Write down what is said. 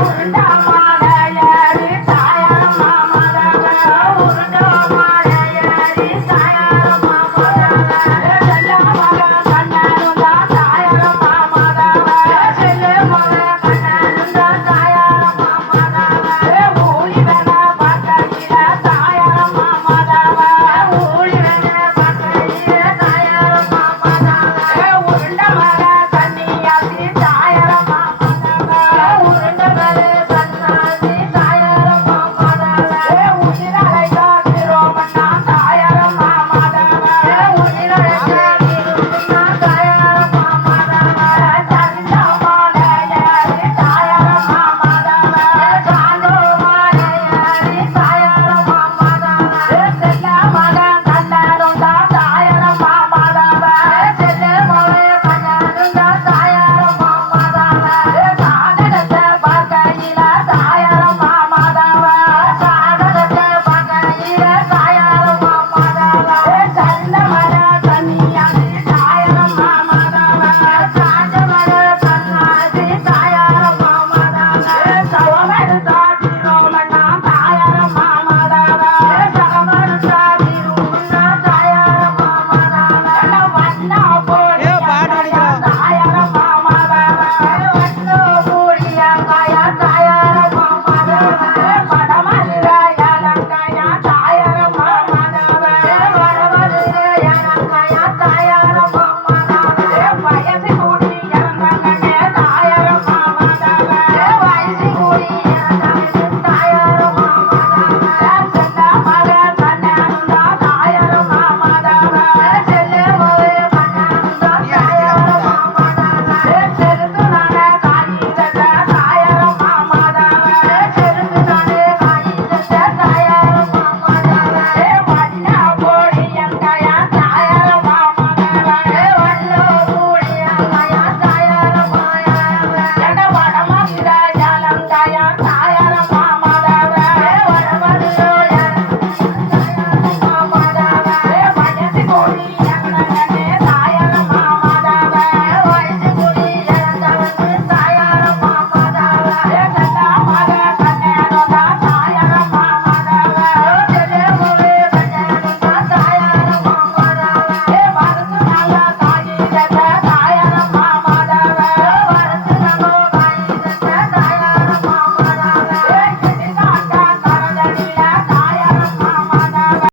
உருண்டா மாலையாரு தாயா மாமதா உருண்டா மாலை